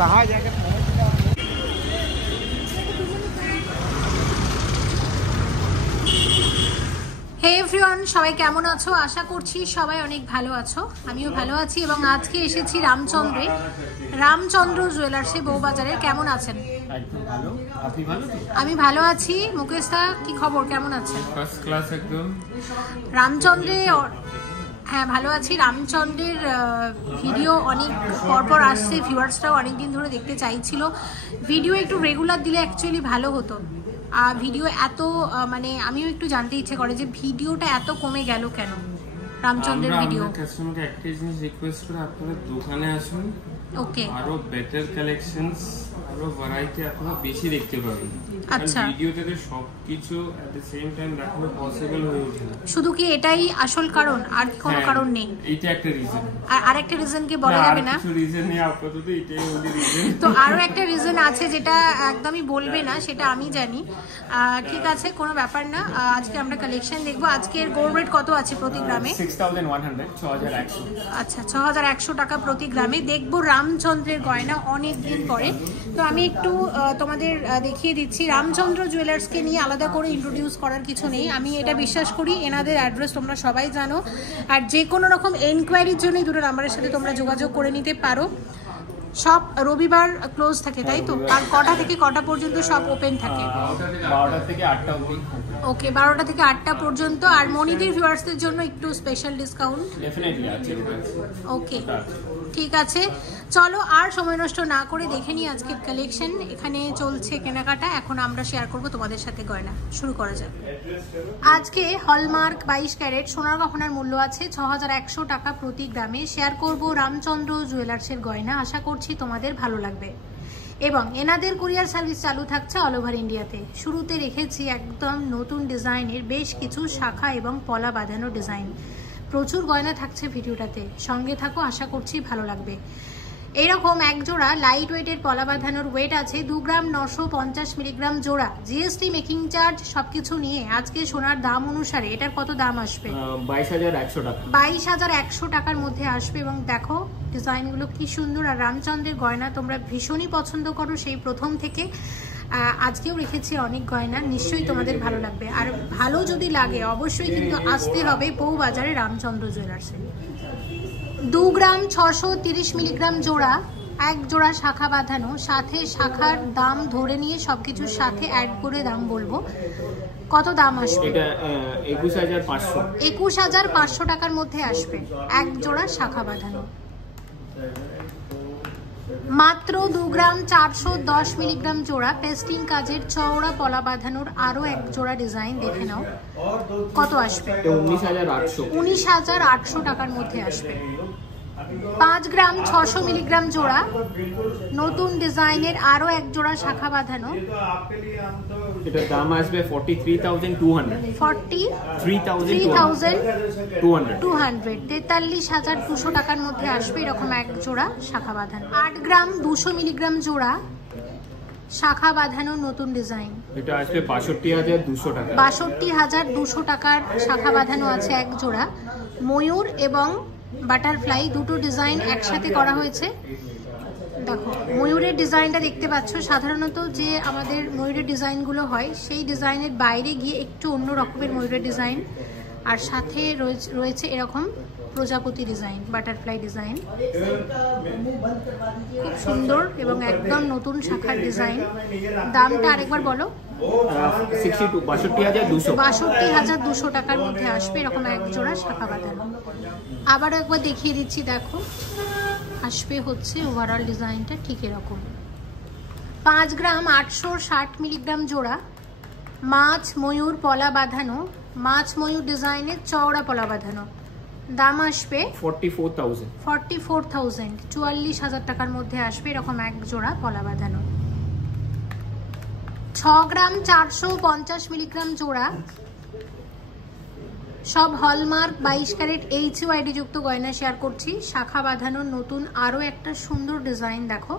कहाँ जाकर হে এভরিওয়ান, সবাই কেমন আছো? আশা করছি সবাই অনেক ভালো আছো। আমিও ভালো আছি এবং আজকে এসেছি রামচন্দ্রে, রামচন্দ্র জুয়েলার্সে, বউবাজারে। কেমন আছেন? একদম ভালো। আপনি ভালো? আমি ভালো আছি। মুকেশ দা, কি খবর, কেমন আছেন? ফার্স্ট ক্লাস একদম। রামচন্দ্রে, হ্যাঁ ভালো আছি। রামচন্দ্রের ভিডিও অনেক পরপর আসছে, ভিউয়ার্সরাও অনেকদিন ধরে দেখতে চাইছিল। ভিডিও একটু রেগুলার দিলে অ্যাকচুয়ালি ভালো হতো। ভিডিও এত মানে আমিও একটু জানতে ইচ্ছে করে যে ভিডিওটা এত কমে গেল কেন রামচন্দ্রের ভিডিও। আমরা কাস্টমারকে একটা জিনিস রিকোয়েস্ট করে আপনারা দোকানে আসুন, ওকে, আরো বেটার কালেকশনস, আরো ভ্যারাইটি আপনারা বেশি দেখতে পাবেন। আচ্ছা, ভিডিওতে তো সবকিছু এট দ্য সেম টাইম দেখানো পসিবল হয়ে ওঠে না। শুধু কি এটাই আসল কারণ, আর কি কোনো কারণ নেই? এটা একটা রিজন। আর আরেকটা রিজন কি বলা যাবে না? কিছু রিজন নেই আপাতত, এটাই ওনলি রিজন। তো আরো একটা রিজন আছে যেটা একদমই বলবে না, সেটা আমি জানি। ঠিক আছে, কোনো ব্যাপার না। আজকে আমরা কালেকশন দেখবো। আজকের গোল্ড রেট কত আছে প্রতি গ্রামে? 6100, 6100। আচ্ছা, 6100 টাকা প্রতি গ্রামে। দেখবো রামচন্দ্রের গয়না অনেক দিন পরে। তো আমি একটু তোমাদের দেখিয়ে দিচ্ছি। রামচন্দ্র জুয়েলার্সকে নিয়ে আলাদা করে ইন্ট্রোডিউস করার কিছু নেই। আমি এটা বিশ্বাস করি, এনাদের অ্যাড্রেস তোমরা সবাই জানো। আর যে কোনো রকম এনকোয়ারির জন্য এই দুটো নাম্বারের সাথে তোমরা যোগাযোগ করে নিতে পারো। সব রবিবার ক্লোজ থাকে, তাই তো? আর কটা থেকে কটা পর্যন্ত সব ওপেন থাকে? 12টা থেকে 8টা অবধি। ওকে, 12টা থেকে 8টা পর্যন্ত। আর মনিদের ভিউয়ার্সদের জন্য একটু স্পেশাল ডিসকাউন্ট ডেফিনেটলি আছে। ওকে, ঠিক আছে। চলো আর সময় নষ্ট না করে দেখে নিই আজকের কালেকশন। এখানে চলছে কেনাকাটা, এখন আমরা শেয়ার করব তোমাদের সাথে গয়না। শুরু করা যাক। আজকে হলমার্ক 22 ক্যারেট সোনার গহনার মূল্য আছে 6100 টাকা প্রতি গ্রামে। শেয়ার করব রামচন্দ্র জুয়েলার্সের গয়না। আশা করছি তোমাদের ভালো লাগবে। এবং এনাদের কুরিয়ার সার্ভিস চালু থাকছে অল ওভার ইন্ডিয়াতে। শুরুতে রেখেছি একদম নতুন ডিজাইনের বেশ কিছু শাখা এবং পলা বাঁধানো ডিজাইন। প্রচুর গয়না থাকছে ভিডিওটাতে, সঙ্গে থাকো, আশা করছি ভালো লাগবে। এইরকম এক জোড়া লাইট ওয়েটের পলা বাঁধানোর ওয়েট আছে 2 গ্রাম 950 মিলিগ্রাম জোড়া। জিএসটি, মেকিং চার্জ সবকিছু নিয়ে আজকে সোনার দাম অনুসারে এটার কত দাম আসবে? 22100 টাকা। 22100 টাকার মধ্যে আসবে। এবং দেখো ডিজাইনগুলো কি সুন্দর। আর রামচন্দ্রের গয়না তোমরা ভীষণই পছন্দ করো সেই প্রথম থেকে। আজকেও রেখেছি অনেক গয়না, নিশ্চয়ই তোমাদের ভালো লাগবে। আর ভালো যদি লাগে অবশ্যই কিন্তু আসতে হবে বউবাজারে রামচন্দ্র জুয়েলার্সে। 2 গ্রাম 630 মিলিগ্রাম জোড়া, এক জোড়া শাখা বাঁধানো, সাথে শাখার দাম ধরে নিয়ে সবকিছুর সাথে অ্যাড করে দাম বলবো। কত দাম আসবে? এটা 21500। 21500 টাকার মধ্যে আসবে এক জোড়া শাখা বাঁধানো। মাত্র 2 গ্রাম 410 মিলিগ্রাম জোড়া পেস্টিং কাজের চওড়া পলা বাঁধানোর আরো এক জোড়া ডিজাইন দেখে নাও। কত আসবে? 19800। 19800 টাকার মধ্যে আসবে। 5 গ্রাম 600 মিলিগ্রাম জোড়া নতুন ডিজাইনের আরো এক জোড়া শাখা বাঁধানো। এটার দাম আসবে 43200। 43200 43200 টাকার মধ্যে আসবে এরকম এক জোড়া শাখা বাঁধানো। 8 গ্রাম 200 মিলিগ্রাম জোড়া শাখা বাঁধানো নতুন ডিজাইন। এটা আসবে 62200 টাকা। 62200 টাকার শাখা বাঁধানো আছে এক জোড়া। ময়ূর এবং বাটারফ্লাই দুটো ডিজাইন একসাথে করা হয়েছে। দেখো ময়ূরের ডিজাইনটা দেখতে পাচ্ছ। সাধারণত যে আমাদের ময়ূরের ডিজাইনগুলো হয় সেই ডিজাইনের বাইরে গিয়ে একটু অন্য রকমের ময়ূরের ডিজাইন, আর সাথে রয়েছে এরকম প্রজাপতি ডিজাইন, বাটারফ্লাই ডিজাইন। খুব সুন্দর এবং একদম নতুন শাখার ডিজাইন। দামটা আরেকবার বলো। 62200 টাকার মধ্যে আসবে এরকম এক জোড়া শাখা বাঁধানো। আবার একবার দেখিয়ে দিচ্ছি, দেখো আসবে হচ্ছে ওভারঅল ডিজাইনটা ঠিক এরকম। 5 গ্রাম 860 মিলিগ্রাম জোড়া মাছ ময়ূর পলা বাঁধানো, মাছ ময়ূর ডিজাইনের চওড়া পলা বাঁধানো। দাম আসবে 44000। 44000 টাকার মধ্যে আসবে এরকম এক জোড়া পলা বাঁধানো। 6 গ্রাম 450 মিলিগ্রাম জোড়া সব হলমার্ক 22 ক্যারেট এইচইউআইডি যুক্ত গয়না শেয়ার করছি। শাখা বাঁধানোর নতুন আরো একটা সুন্দর ডিজাইন দেখো।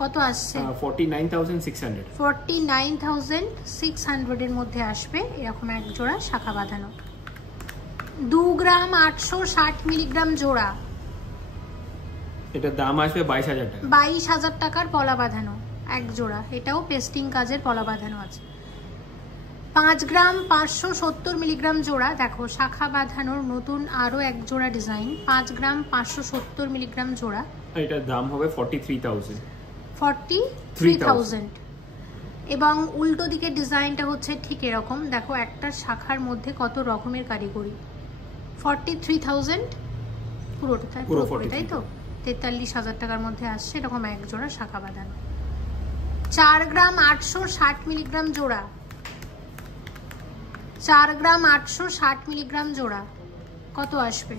কত আসছে? 49600। 49600 এর মধ্যে আসবে এরকম এক জোড়া শাখা বাঁধানো। 2 গ্রাম 860 মিলিগ্রাম জোড়া এটার দাম আসবে 22,000 টাকা। 22,000 টাকার পলা বাঁধানো এক জোড়া, এটাও পেস্টিং কাজের পলা বাঁধানো আছে। 5 গ্রাম 570 মিলিগ্রাম জোড়া, দেখো শাখা বাঁধানোর নতুন আরো এক জোড়া ডিজাইন। 5 গ্রাম 570 মিলিগ্রাম জোড়া, এটার দাম হবে 43,000। 43,000। এবং উল্টো দিকের ডিজাইনটা হচ্ছে ঠিক এরকম, দেখো একটা শাখার মধ্যে কত রকমের কারিগরি। 43,000 পুরোটা, তাই তো 43,000 টাকার মধ্যে আসছে এরকম এক জোড়া শাখা বাঁধানো। 4 গ্রাম 860 মিলিগ্রাম জোড়া, 4 গ্রাম 860 মিলিগ্রাম জোড়া কত আসবে?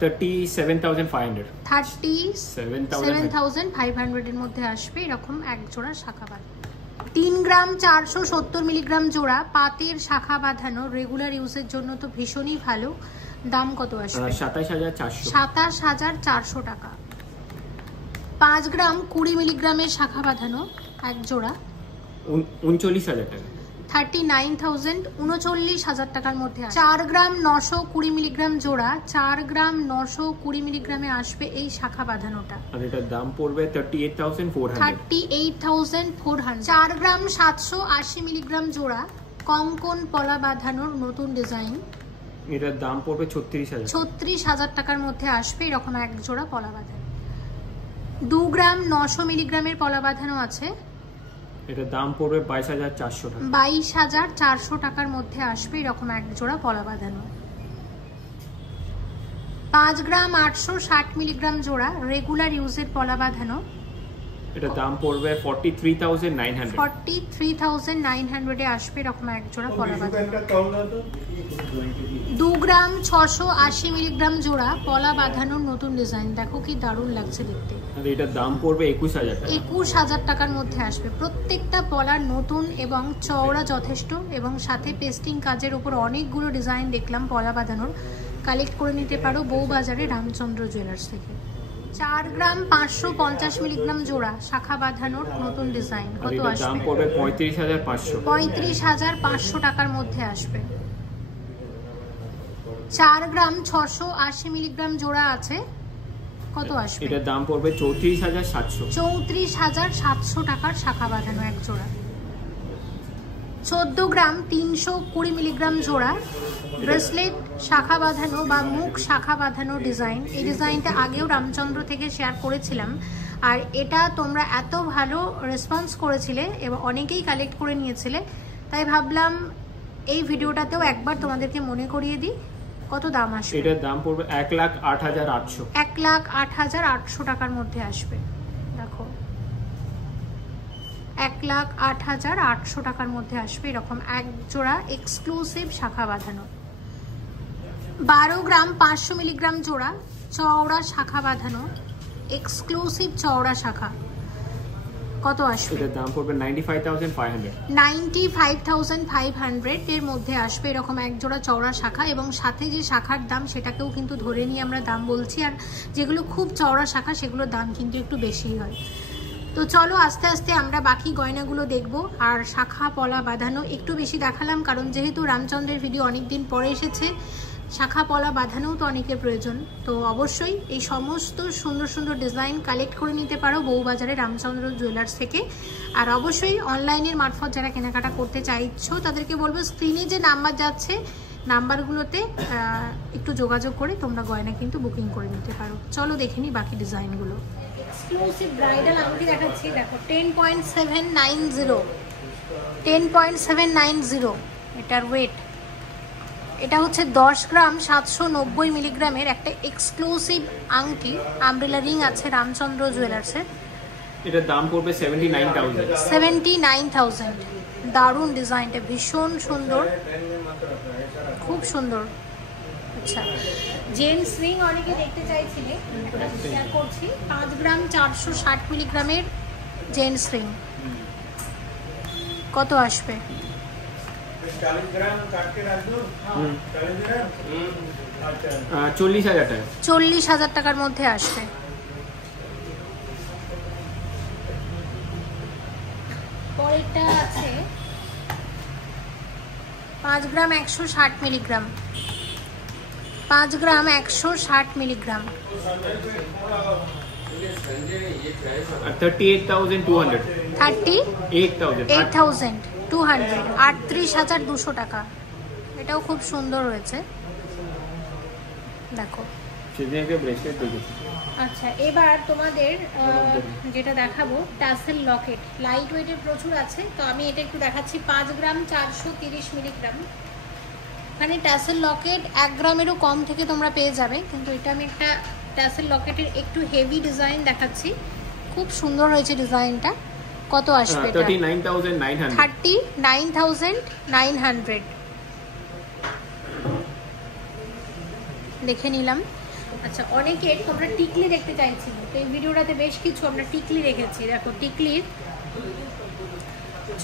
37,500। 37,500 এর মধ্যে আসবে এরকম এক জোড়া শাখা বাঁধানো। 3 গ্রাম 470 মিলিগ্রাম জোড়া পাতের শাখা বাঁধানো, রেগুলার ইউজের জন্য তো ভীষণই ভালো। দাম কত আসবে? 27,400 টাকা। 5 গ্রাম 20 মিলিগ্রামের শাখা বাঁধানো এক জোড়া, 39,000 টাকা। 39,000, 39,000 টাকার মধ্যে। 4 গ্রাম 920 মিলিগ্রাম জোড়া, 4 গ্রাম 920 মিলিগ্রামে আসবে এই শাখা বাঁধানোটা, আর এটার দাম পড়বে 38,400। 38,400। 4 গ্রাম 780 মিলিগ্রাম জোড়া কঙ্কন পলা বাঁধানোর নতুন ডিজাইন, এটার দাম পড়বে 36,000। 36,000 টাকার মধ্যে আসবে এরকম এক জোড়া পলা বাঁধানো। 2 গ্রাম 900 মিলিগ্রামের পলা বাঁধানো আছে, এটার দাম পড়বে 22,400 টাকা। 22,400 টাকার মধ্যে আসবে এরকম এক জোড়া পলা বাঁধানো। 5 গ্রাম 860 মিলিগ্রাম জোড়া রেগুলার ইউজের পলা বাঁধানো, এটার দাম পড়বে 43,900। 43,900 এ আসবে এরকম এক জোড়া পলা বাঁধানো। 2 গ্রাম 680 মিলিগ্রাম জোড়া পলা বাঁধানোর নতুন ডিজাইন, দেখো কি দারুণ লাগছে দেখতে। আর এটার দাম পড়বে 21,000 টাকা। 21,000 টাকার মধ্যে আসবে। প্রত্যেকটা পলার নতুন এবং চওড়া যথেষ্ট, এবং সাথে পেস্টিং কাজের উপর অনেকগুলো ডিজাইন দেখলাম পলা বাঁধানোর। কালেক্ট করে নিতে পারো বউবাজারে রামচন্দ্র জুয়েলার্স থেকে। 4 গ্রাম 550 মিলিগ্রাম জোড়া শাখা বাঁধানোর নতুন ডিজাইন কত আসবে? দাম পড়বে 35,500। 35,500 টাকার মধ্যে আসবে। 4 গ্রাম 680 মিলিগ্রাম জোড়া আছে, কত আসবে? এটার দাম পড়বে 34,700। 34,700 টাকার শাখা বাঁধানো এক জোড়া। 14 গ্রাম 320 মিলিগ্রাম জোড়া ব্রেসলেট শাখা বাঁধানো বা মুখ শাখা বাঁধানো ডিজাইন। এই ডিজাইনটা আগেও রামচন্দ্র থেকে শেয়ার করেছিলাম, আর এটা তোমরা এত ভালো রেসপন্স করেছিলে এবং অনেকেই কালেক্ট করে নিয়েছিলে, তাই ভাবলাম এই ভিডিওটাতেও একবার তোমাদেরকে মনে করিয়ে দিই। কত দাম আসবে? এটার দাম পড়বে 1,08,800। 1,08,800 টাকার মধ্যে আসবে। দেখো 1,08,800 টাকার মধ্যে আসবে এরকম এক জোড়া এক্সক্লুসিভ শাখা বাঁধানো। 12 গ্রাম 500 মিলিগ্রাম জোড়া চওড়া শাখা বাঁধানো, এক্সক্লুসিভ চওড়া শাখা, কত আসবে? এটার দাম পড়বে 95,500। 95,500 এর মধ্যে আসবে এরকম এক জোড়া চওড়া শাখা, এবং সাথে যে শাখার দাম সেটাকেও কিন্তু ধরে নিয়ে আমরা দাম বলছি, আর যেগুলো খুব চওড়া শাখা সেগুলোর দাম কিন্তু একটু বেশিই হয়। তো চলো আস্তে আস্তে আমরা বাকি গয়নাগুলো দেখব। আর শাখা পলা বাঁধানো একটু বেশি দেখালাম, কারণ যেহেতু রামচন্দ্রের ভিডিও অনেকদিন পরে এসেছে, শাখা পলা বাঁধানোও তো অনেকের প্রয়োজন। তো অবশ্যই এই সমস্ত সুন্দর সুন্দর ডিজাইন কালেক্ট করে নিতে পারো বউবাজারে রামচন্দ্র জুয়েলার্স থেকে। আর অবশ্যই অনলাইনের মারফত যারা কেনাকাটা করতে চাইছো তাদেরকে বলবো স্ক্রিনে যে নাম্বার যাচ্ছে নাম্বারগুলোতে একটু যোগাযোগ করে তোমরা গয়না কিন্তু বুকিং করে নিতে পারো। চলো দেখে নিই বাকি ডিজাইনগুলো। এক্সক্লুসিভ ব্রাইডাল আংটি দেখাচ্ছি, দেখো 10.790, 10.790 এটার ওয়েট। এটা হচ্ছে 10 গ্রাম 790 মিলিগ্রামের একটা এক্সক্লুসিভ আংটি, আমব্রেলা রিং আছে রামচন্দ্র জুয়েলার্সের। এটার দাম পড়বে 79,000। 79,000। দারুণ ডিজাইনটা, ভীষণ সুন্দর, খুব সুন্দর। আচ্ছা, জেন্টস রিং অনেকে দেখতে চাইছিলে, শেয়ার করছি। 5 গ্রাম 460 মিলিগ্রামের জেন্টস রিং কত আসবে? 40,000 টাকা। 40,000 টাকার মধ্যে আসবে। পরেরটা আছে 5 গ্রাম 160 মিলিগ্রাম, 5 গ্রাম 160 মিলিগ্রাম। 38,200, 38,200, 38,200 টাকা। এটাও খুব সুন্দর হয়েছে, দেখো। আচ্ছা, এবার তোমাদের যেটা দেখাবো টাসেল লকেট, লাইট ওয়েটের প্রচুর আছে, তো আমি এটা একটু দেখাচ্ছি। 5 গ্রাম 430 মিলিগ্রাম। এখানে টাসেল লকেট 1 গ্রামেরও কম থেকে তোমরা পেয়ে যাবে, কিন্তু এটা আমি একটা টাসেল লকেটের একটু হেভি ডিজাইন দেখাচ্ছি। খুব সুন্দর হয়েছে ডিজাইনটা। কত আসবে এটা? 39,900, 39,900 দেখে নিলাম। আচ্ছা, অনেকে তোমরা টিকলি দেখতে চাইছিল, তো এই ভিডিওটাতে বেশ কিছু আমরা টিকলি রেখেছি। দেখো, টিকলির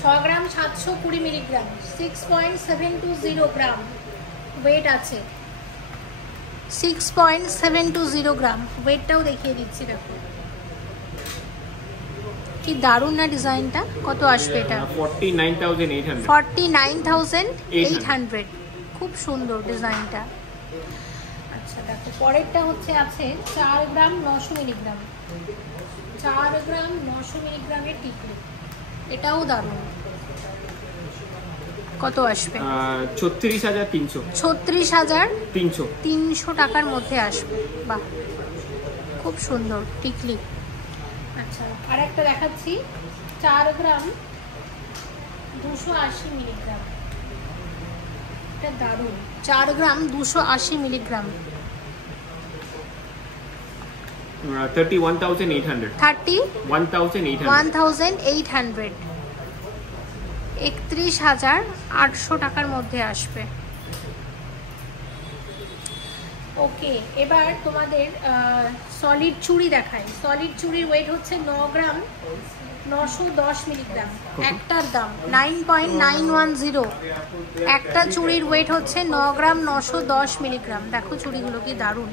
6 গ্রাম 720 মিলিগ্রাম, 6.720 গ্রাম ওয়েট আছে, 6.720 গ্রাম। ওয়েটটাও দেখিয়ে দিচ্ছি, দেখো কি দারুণ না ডিজাইনটা। কত আসবে এটা? 49,800, 49,800। খুব সুন্দর ডিজাইনটা। আচ্ছা, দেখো পরেরটা হচ্ছে আছে 4 গ্রাম 900 মিলিগ্রাম, 4 গ্রাম 900 মিলিগ্রামের টিকলি। এটাও দারুণ। কত আসবে? 36,300, 36,300 টাকার মধ্যে আসবে। বাহ, খুব সুন্দর টিকলি। আচ্ছা, আর একটা দেখাচ্ছি 4 গ্রাম 280 মিলিগ্রাম। এটা দারুণ, 4 গ্রাম 280 মিলিগ্রাম, 31,800, 31,800, 31,800 টাকার মধ্যে আসবে। ওকে, এবার তোমাদের সলিড চুড়ি দেখাই। সলিড চুড়ির ওয়েট হচ্ছে 9 গ্রাম 910 মিলিগ্রাম। একটার দাম 9.910। একটা চুড়ির ওয়েট হচ্ছে 9 গ্রাম 910 মিলিগ্রাম। দেখো চুড়িগুলো কি দারুণ।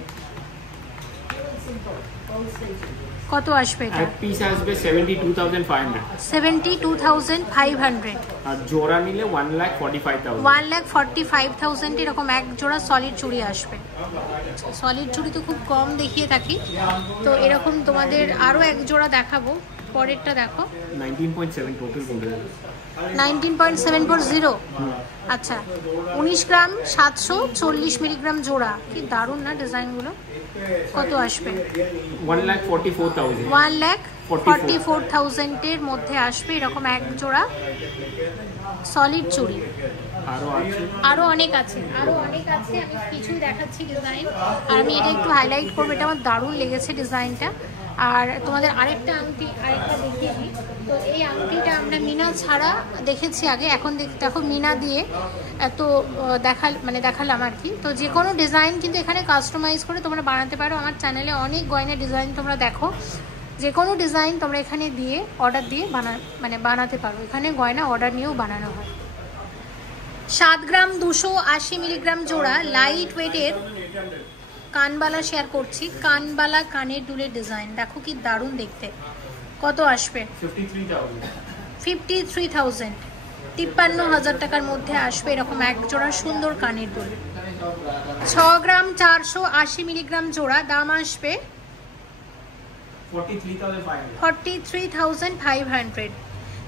কত আসবে এটা? এক পিস আসবে 72,500, 72,500। আর জোড়া নিলে 1,45,000, 1,45,000 এরকম এক জোড়া সলিড চুড়ি আসবে। সলিড চুড়ি তো খুব কম দেখিয়ে থাকি, তো এরকম তোমাদের আরও এক জোড়া দেখাবো। পরেরটা দেখো, 19.7 টোটাল বলে দেবে, 19.740। আচ্ছা, 19 গ্রাম 740 মিলিগ্রাম জোড়া। কি দারুণ না ডিজাইনগুলো। কত আসবে? 1,44,000, 1,44,000 এর মধ্যে আসবে এরকম এক জোড়া সলিড চুড়ি। আরো অনেক আছে, আরো অনেক আছে। আমি কিছুই দেখাচ্ছি ডিজাইন, আর আমি এটা একটু হাইলাইট করবো। এটা আমার দারুণ লেগেছে ডিজাইনটা। আর তোমাদের আরেকটা দেখিয়ে দিই। তো এই আংটিটা আমরা মিনা ছাড়া দেখেছি আগে, এখন দেখো মিনা দিয়ে তো দেখালাম আর কি। তো যে কোনো ডিজাইন কিন্তু এখানে কাস্টমাইজ করে তোমরা বানাতে পারো। আমার চ্যানেলে অনেক গয়নার ডিজাইন তোমরা দেখো, যে কোনো ডিজাইন তোমরা এখানে দিয়ে অর্ডার দিয়ে বানাতে পারো। এখানে গয়না অর্ডার নিয়েও বানানো হয়। 7 গ্রাম 280 মিলিগ্রাম জোড়া লাইট ওয়েটের কানবালা শেয়ার করছি। কানবালা কানের দুলের ডিজাইন দেখো কি দারুণ দেখতে। কত আসবে? 53,000, 53,000 টাকার মধ্যে আসবে এরকম এক জোড়া সুন্দর কানের দুল। 6 গ্রাম 480 মিলিগ্রাম জোড়া, দাম আসবে 43,500,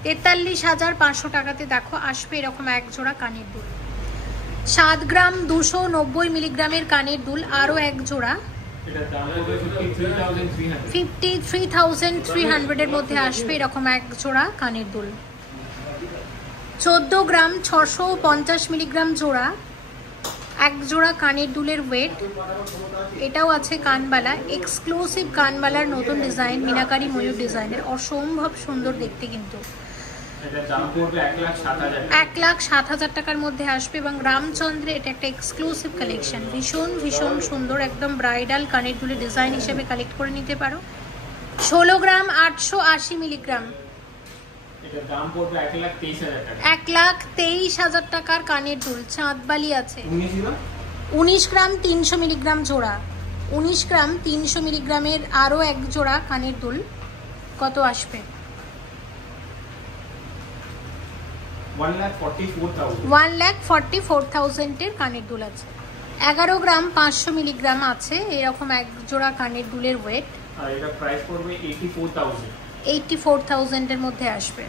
43,500 টাকাতে দেখো আসবে এরকম এক জোড়া কানের দুল। 7 গ্রাম 290 মিলিগ্রামের কানের দুল আরও এক জোড়া, 53,300 এর মধ্যে আসবে এরকম এক জোড়া কানের দুল। 14 গ্রাম 650 মিলিগ্রাম জোড়া, এক জোড়া কানের দুলের ওয়েট। এটাও আছে কানবালা, এক্সক্লুসিভ কানবালার নতুন ডিজাইন, মিনাকারি ময়ূর ডিজাইনের, অসম্ভব সুন্দর দেখতে। কিন্তু 1,07,000 টাকার মধ্যে আসবে এবং রামচন্দ্রে এটা একটা এক্সক্লুসিভ কালেকশন। ভীষণ ভীষণ সুন্দর, একদম ব্রাইডাল কানের দুলের ডিজাইন হিসেবে কালেক্ট করে নিতে পারো। 16 গ্রাম 880 মিলিগ্রাম, 1,23,000 টাকার কানের দুল, চাঁদবালি আছে। 19 গ্রাম 300 মিলিগ্রাম জোড়া, 19 গ্রাম 300 মিলিগ্রামের আরও এক জোড়া কানের দুল। কত আসবে? 1,44,000 1,44,000 এর কানের দুল আছে। 11 গ্রাম 500 মিলিগ্রাম আছে এরকম এক জোড়া কানের দুলের ওয়েট। আর এটা প্রাইস পড়বে 84,000 84,000 এর মধ্যে আসবে।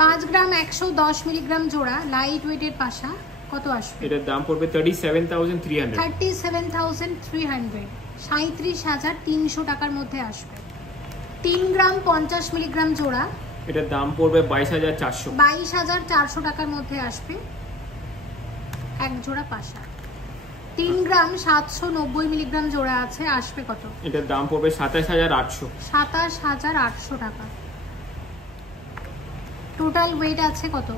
5 গ্রাম 110 মিলিগ্রাম জোড়া লাইট ওয়েটের পাশা কত আসবে? এটার দাম পড়বে 37,300 37,300 37,300 টাকার মধ্যে আসবে। 3 গ্রাম 50 মিলিগ্রাম জোড়া এটার দাম পড়বে 22,400 22,400 টাকার মধ্যে আসবে এক জোড়া পাশা। 3 গ্রাম 790 মিলিগ্রাম জোড়া আছে আসবে কত? এটার দাম পড়বে 27,800 27,800 টাকা। টোটাল ওয়েট আছে কত?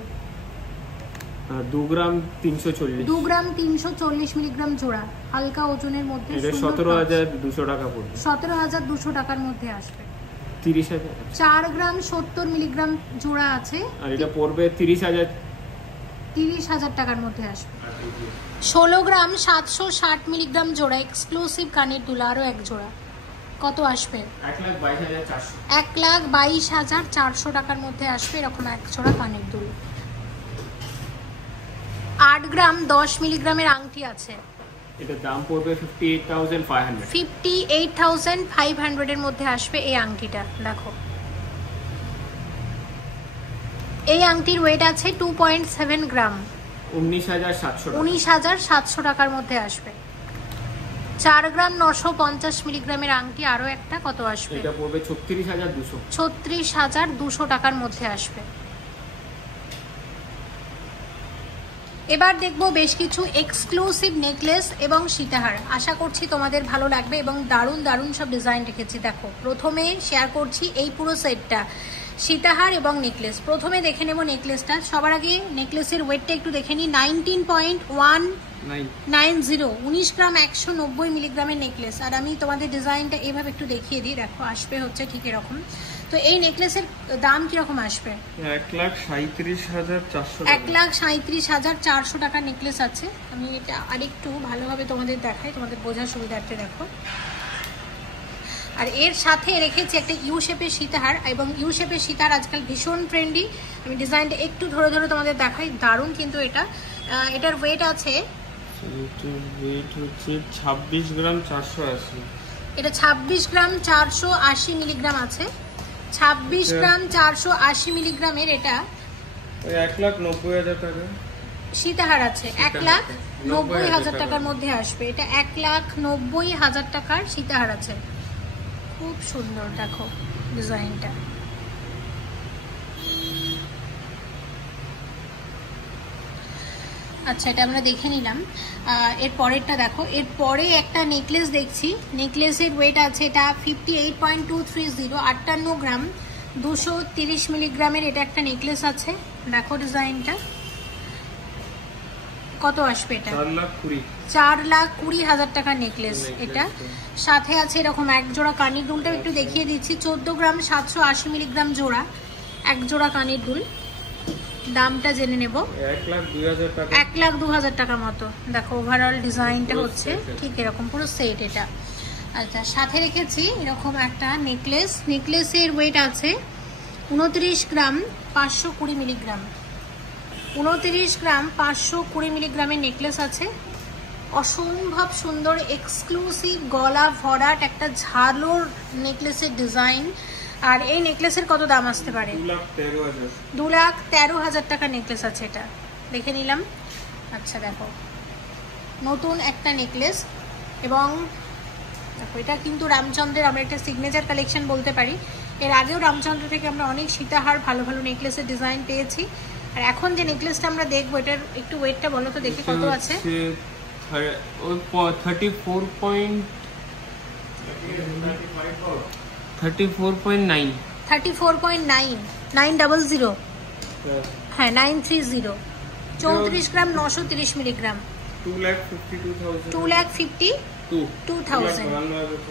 2 গ্রাম 340 2 গ্রাম 340 মিলিগ্রাম জোড়া হালকা ওজনের মধ্যে। এটা 17,200 টাকা পড়বে। 17,200 টাকার মধ্যে আসবে। 30,000 4 গ্রাম 70 মিলিগ্রাম জোড়া আছে আর এটা পড়বে 30,000 টাকার মধ্যে আসবে। 16 গ্রাম 760 মিলিগ্রাম জোড়া এক্সক্লুসিভ কানের দুল আরও এক জোড়া কত আসবে? 1,22,400 1,22,400 টাকার মধ্যে আসবে এরকম এক জোড়া কানের দুল। 8 গ্রাম 10 মিলিগ্রামের আংটি আছে এটার দাম পড়বে 58,500 58,500 এর মধ্যে আসবে এই আংটিটা। দেখো এই আংটির ওয়েট আছে 2.7 গ্রাম 19,700 টাকার মধ্যে আসবে। 4 গ্রাম 950 মিলিগ্রামের আংটি আরো একটা কত আসবে? এটা পড়বে 36,200 36,200 টাকার মধ্যে আসবে। এবার দেখবো বেশ কিছু এক্সক্লুসিভ নেকলেস এবং সীতাহার। আশা করছি তোমাদের ভালো লাগবে এবং দারুণ দারুণ সব ডিজাইন রেখেছি। দেখো প্রথমে শেয়ার করছি এই পুরো সেটটা সীতাহার এবং নেকলেস। প্রথমে দেখে নেব নেকলেসটা। সবার আগে নেকলেসের ওয়েটটা একটু দেখে নিই। 19.190 19 গ্রাম 190 মিলিগ্রামের নেকলেস। আর আমি তোমাদের ডিজাইনটা এভাবে একটু দেখিয়ে দিই। দেখো আসবে হচ্ছে ঠিক এরকম। তো এই নেকলেসের দাম কিরকম আসবে? 1,37,400 1,37,400 টাকার নেকলেস আছে। আমি এটা আরেকটু ভালোভাবে তোমাদের দেখাই, তোমাদের বোঝার সুবিধার্থে। দেখো আর এর সাথে রেখেছি একটা ইউ শেপের সীতাহার এবং ইউ শেপের সীতাহার আজকাল ভীষণ ট্রেন্ডি। আমি ডিজাইনটা একটু ধরে ধরে তোমাদের দেখাই, দারুণ কিন্তু এটা। এটার ওয়েট আছে, ওয়েট হচ্ছে 26 গ্রাম 480। এটা 26 গ্রাম 480 মিলিগ্রাম আছে। 26 গ্রাম 480 মিলিগ্রামের এটা 1,90,000 টাকা সীতাহার আছে। 1,90,000 টাকার মধ্যে আসবে। এটা 1,90,000 টাকার সীতাহার আছে। খুব সুন্দর দেখো ডিজাইনটা। আচ্ছা এটা আমরা দেখে নিলাম। এর পরেরটা দেখো, এর পরে একটা নেকলেস দেখছি। নেকলেসের ওয়েট আছে এটা 58.230 58 গ্রাম 230 মিলিগ্রামের এটা একটা নেকলেস আছে। দেখো ডিজাইনটা কত আসবে? এটা 4,20,000 টাকার নেকলেস। এটা সাথে আছে এরকম এক জোড়া কানের দুলটা একটু দেখিয়ে দিচ্ছি। 14 গ্রাম 780 মিলিগ্রাম জোড়া এক জোড়া কানের দুল। দামটা জেনে নেব। 1,02,000 টাকা 1,02,000 টাকা মতো। দেখো ওভারঅল ডিজাইনটা হচ্ছে ঠিক এরকম পুরো সেট এটা। আচ্ছা সাথে রেখেছি এরকম একটা নেকলেস। নেকলেসের ওয়েট আছে 29 গ্রাম 520 মিলিগ্রাম 29 গ্রাম 520 মিলিগ্রামের নেকলেস আছে। অসম্ভব সুন্দর এক্সক্লুসিভ গলা ভরাট একটা ঝালোর নেকলেসের ডিজাইন। আর এই নেকলেসের কত দাম আসতে পারে? 2,13,000 টাকা নেকলেস আছে এটা। দেখে নিলাম। আচ্ছা দেখো নতুন একটা নেকলেস এবং দেখো এটা কিন্তু রামচন্দ্রের আমরা একটা সিগনেচার কালেকশন বলতে পারি। এর আগেও রামচন্দ্র থেকে আমরা অনেক সীতাহার ভালো ভালো নেকলেসের ডিজাইন পেয়েছি। আর এখন যে নেকলেসটা আমরা দেখবো এটার একটু ওয়েটটা বলো তো দেখি কত আছে। 34.9 900 হ্যাঁ 930 34 গ্রাম 930 মিলিগ্রাম 2,52,000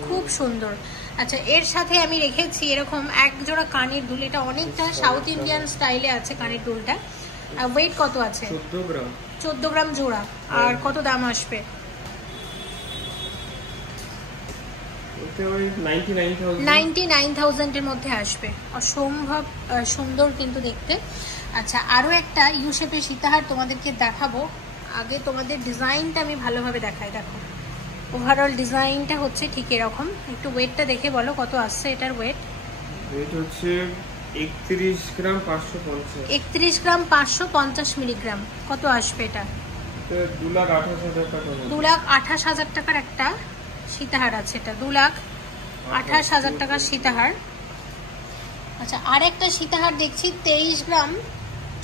খুব সুন্দর। আচ্ছা এর সাথে আমি রেখেছি এরকম এক জোড়া কানের দুল। এটা অনেকটা সাউথ ইন্ডিয়ান স্টাইলে আছে কানের দুলটা। আর ওয়েট কত আছে? 14 গ্রাম জোড়া। আর কত দাম আসবে? দেখতে ওই 99,000 99,000 এর মধ্যে আসবে। অসম্ভব সুন্দর কিন্তু দেখতে। আচ্ছা, আরও একটা ইউ শেপের সীতাহার তোমাদেরকে দেখাবো। আগে তোমাদের ডিজাইনটা আমি ভালোভাবে দেখাই। দেখো ওভারঅল ডিজাইনটা হচ্ছে ঠিক এরকম। একটু ওয়েটটা দেখে বলো কত আসছে এটার ওয়েট। ওয়েট হচ্ছে 31 গ্রাম 550। 31 গ্রাম 550 মিলিগ্রাম। কত আসবে এটা? 2,28,000 টাকা। 2,28,000 টাকার একটা সীতাহার আছে। এটা 2,28,000 টাকার সীতাহার। আচ্ছা, আর একটা সীতাহার দেখছি 23 গ্রাম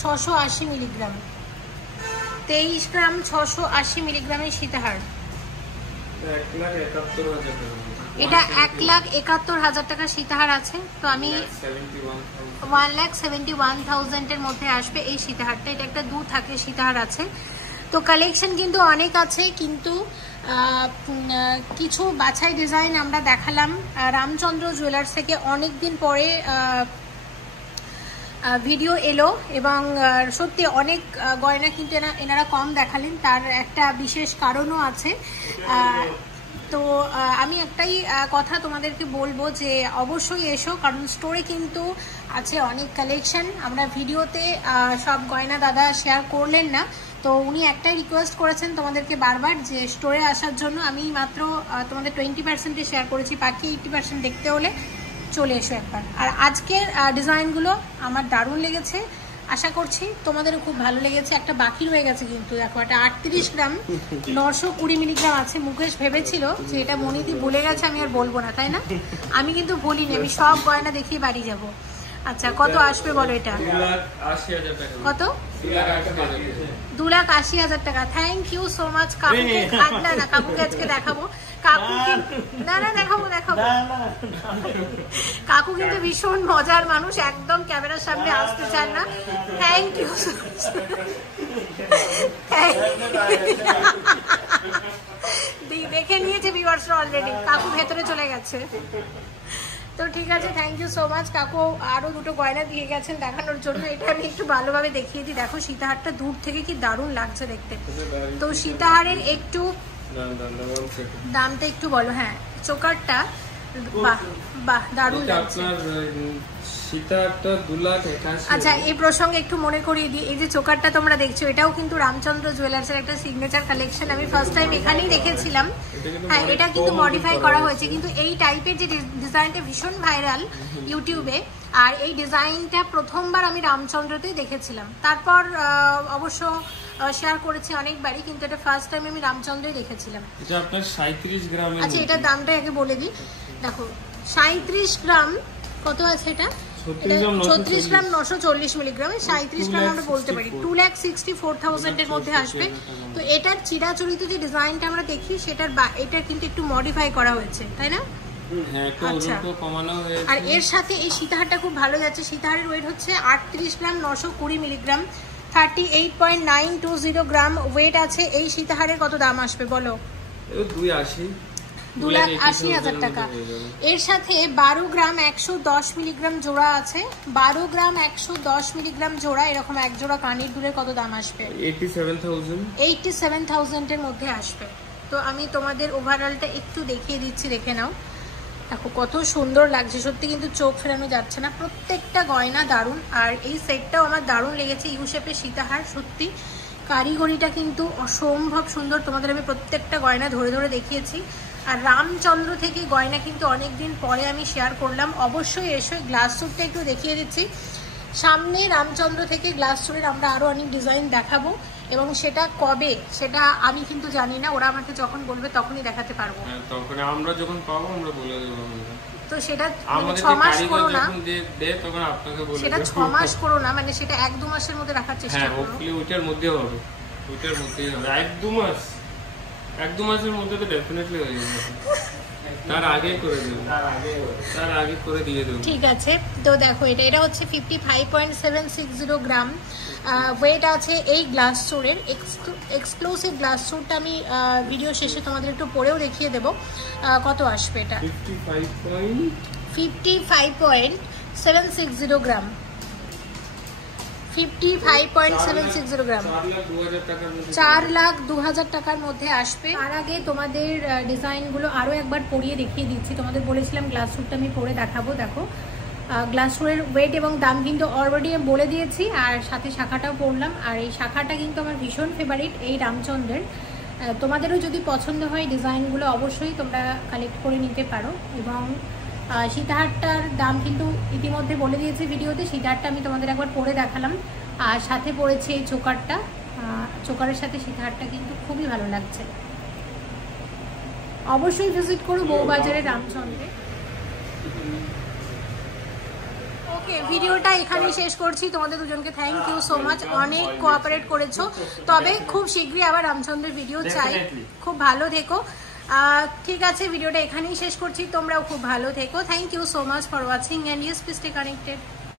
680 মিলিগ্রাম। 23 গ্রাম 680 মিলিগ্রামের সীতাহার। 1,71,000 টাকা। এটা 1,71,000 টাকা সীতাহার আছে। তো আমি 1,71,000 এর মধ্যে আসবে এই সীতাহারটা। এটা একটা দু থাকে সীতাহার আছে। তো কালেকশন কিন্তু অনেক আছে, কিন্তু কিছু বাছাই ডিজাইন আমরা দেখালাম। রামচন্দ্র জুয়েলার্স থেকে অনেক দিন পরে ভিডিও এলো এবং সত্যি অনেক গয়না কিন্তু এনারা কম দেখালেন। তার একটা বিশেষ কারণও আছে। তো আমি একটাই কথা তোমাদেরকে বলবো যে অবশ্যই এসো, কারণ স্টোরে কিন্তু আছে অনেক কালেকশন। আমরা ভিডিওতে সব গয়না দাদা শেয়ার করলেন না, তো উনি একটাই রিকোয়েস্ট করেছেন তোমাদেরকে বারবার যে স্টোরে আসার জন্য। আমি মাত্র তোমাদের 20% শেয়ার করেছি, বাকি 80% দেখতে হলে চলে এসো একবার। আর আজকের ডিজাইনগুলো আমার দারুণ লেগেছে, আশা করছি তোমাদেরও খুব ভালো লেগেছে। একটা বাকি রয়ে গেছে কিন্তু, দেখো এটা 38 গ্রাম 920 মিলিগ্রাম আছে। মুকেশ ভেবেছিল যে এটা মনিদি ভুলে গেছে, আমি আর বলবো না, তাই না? আমি কিন্তু বলিনি, আমি সব গয়না দেখিয়ে বাড়ি যাব। আচ্ছা, কত আসবে বলো এটা? 2,80,000 টাকা। কত? 2,80,000 টাকা। Thank you so much. কাকুকে না, কাকুকে আজকে দেখাবো। কাকু না দেখাবো। কাকু কিন্তু ভীষণ মজার মানুষ, একদম ক্যামেরার সামনে আসতে চান না। Thank you so much. দেখে নিয়েছে ভিউয়ার্সরা অলরেডি, কাকু ভেতরে চলে গেছে। তো ঠিক আছে, থ্যাংক ইউ সো মাচ। কাকু আরো দুটো গয়না দিয়ে গেছেন দেখানোর জন্য। এটা আমি একটু ভালোভাবে দেখিয়ে দিই। দেখো সীতাহারটা দূর থেকে কি দারুণ লাগছে দেখতে। তো সীতাহারের একটু দামটা একটু বলো। হ্যাঁ, চোকারটা বাহ দারুণ লাগছে। সীতাহারটা 2,81,000। আচ্ছা, এই প্রসঙ্গে একটু মনে করিয়ে দিই, এই যে চোকারটা তোমরা দেখছো, এটাও কিন্তু রামচন্দ্র জুয়েলার্সের একটা সিগনেচার কালেকশন। আমি ফার্স্ট টাইম এখানেই দেখেছিলাম। হ্যাঁ, এটা কিন্তু মডিফাই করা হয়েছে, কিন্তু এই টাইপের যে ডিজাইনটা ভীষণ ভাইরাল ইউটিউবে। আর এই ডিজাইনটা প্রথমবার আমি রামচন্দ্রতেই দেখেছিলাম, তারপর অবশ্য শেয়ার করেছি অনেকবারই, কিন্তু এটা ফার্স্ট টাইম আমি রামচন্দ্রই দেখেছিলাম। এটা আপনার 37 গ্রামের। আচ্ছা, এটার দামটা আগে বলে দিই। দেখো 37 গ্রাম কত আছে এটা? 36 গ্রাম 940 মিলিগ্রামে 37 গ্রাম আমরা বলতে পারি। 2,64,000 এর মধ্যে আসবে। তো এটার চিরাচরিত যে ডিজাইনটা আমরা দেখি সেটার এটা কিন্তু একটু মডিফাই করা হয়েছে, তাই না? আচ্ছা, আর এর সাথে এই সীতাহারটা খুব ভালো যাচ্ছে। সীতাহারের ওয়েট হচ্ছে 38 গ্রাম 920 মিলিগ্রাম, 38.920 গ্রাম ওয়েট আছে। এই সীতাহারের কত দাম আসবে বলো? 2,80,000 টাকা। এর সাথে 12 গ্রাম 110 মিলিগ্রাম জোড়া আছে। 12 গ্রাম 110 মিলিগ্রাম জোড়া, এরকম এক জোড়া কানের দুলের কত দাম আসবে? 87,000 এর মধ্যে আসবে। তো আমি তোমাদের ওভারঅলটা একটু দেখিয়ে দিচ্ছি, দেখে নাও। দেখো কত সুন্দর লাগছে, সত্যি কিন্তু চোখ ফেরানো যাচ্ছে না। প্রত্যেকটা গয়না দারুণ। আর এই সেটটাও আমার দারুণ লেগেছে, ইউ শেপের সীতাহার। সত্যি কারিগরিটা কিন্তু অসম্ভব সুন্দর। তোমাদের আমি প্রত্যেকটা গয়না ধরে ধরে দেখিয়েছি। আর রামচন্দ্র থেকে গয়না কিন্তু অনেকদিন পরে আমি শেয়ার করলাম। অবশ্যই এসে গ্লাস স্যুটটা একটু দেখিয়ে দিচ্ছি। সামনে রামচন্দ্র থেকে গ্লাস স্যুটের আমরা আরও অনেক ডিজাইন দেখাবো, এবং সেটা কবে সেটা আমি কিন্তু জানি না। ওরা আমাকে যখন বলবে তখনই দেখাতে পারবো। তখন আমরা যখন পাবো আমরা বলে দেবো। তো সেটা 6 মাস করো না, তখন আপনাকে বলে সেটা 6 মাস করো না, মানে সেটা 1-2 মাসের মধ্যে রাখার চেষ্টা করো। হ্যাঁ, ওইটার মধ্যে হবে, ওইটার মধ্যেই হবে। 1-2 মাস, 1-2 মাসের মধ্যে তো ডেফিনেটলি হয়ে যাবে। তার আগে করে দেবো, তার আগে করে দিয়ে দেবো। ঠিক আছে। তো দেখো এটা হচ্ছে 55.760 গ্রাম ওয়েট আছে এই গ্লাস স্যুটের। এক্সক্লুসিভ গ্লাস স্যুটটা আমি ভিডিও শেষে তোমাদের একটু পরেও দেখিয়ে দেবো কত আসবে এটা। 55.760 গ্রাম, 55.760 গ্রাম, 4,02,000 টাকার মধ্যে আসবে। তার আগে তোমাদের ডিজাইনগুলো আরও একবার পরিয়ে দেখিয়ে দিচ্ছি। তোমাদের বলেছিলাম গ্লাস স্যুটটা আমি পরে দেখাবো। দেখো গ্লাস স্যুটের ওয়েট এবং দাম কিন্তু অলরেডি আমি বলে দিয়েছি, আর সাথে শাখাটাও পরলাম। আর এই শাখাটা কিন্তু আমার ভীষণ ফেভারিট, এই রামচন্দ্রের। তোমাদেরও যদি পছন্দ হয় ডিজাইনগুলো অবশ্যই তোমরা কালেক্ট করে নিতে পারো। এবং সীতাহারটার দাম কিন্তু ইতিমধ্যে বলে দিয়েছি ভিডিওতে, সীতাহারটা আমি তোমাদের একবার পরে দেখালাম। আর সাথে পড়েছে এই চোকারটা, চোকারের সাথে সীতাহারটা কিন্তু খুবই ভালো লাগছে। অবশ্যই ভিজিট করো বউবাজারের রামচন্দ্রে। ওকে, ভিডিওটা এখানেই শেষ করছি। তোমাদের দুজনকে থ্যাংক ইউ সো মাচ, অনেক কোঅপারেট করেছো। তবে খুব শীঘ্রই আবার রামচন্দ্রের ভিডিও চাই। খুব ভালো থেকো। ঠিক আছে, ভিডিওটা এখানেই শেষ করছি। তোমরাও খুব ভালো থেকো। Thank you so much for watching and yes please stay connected.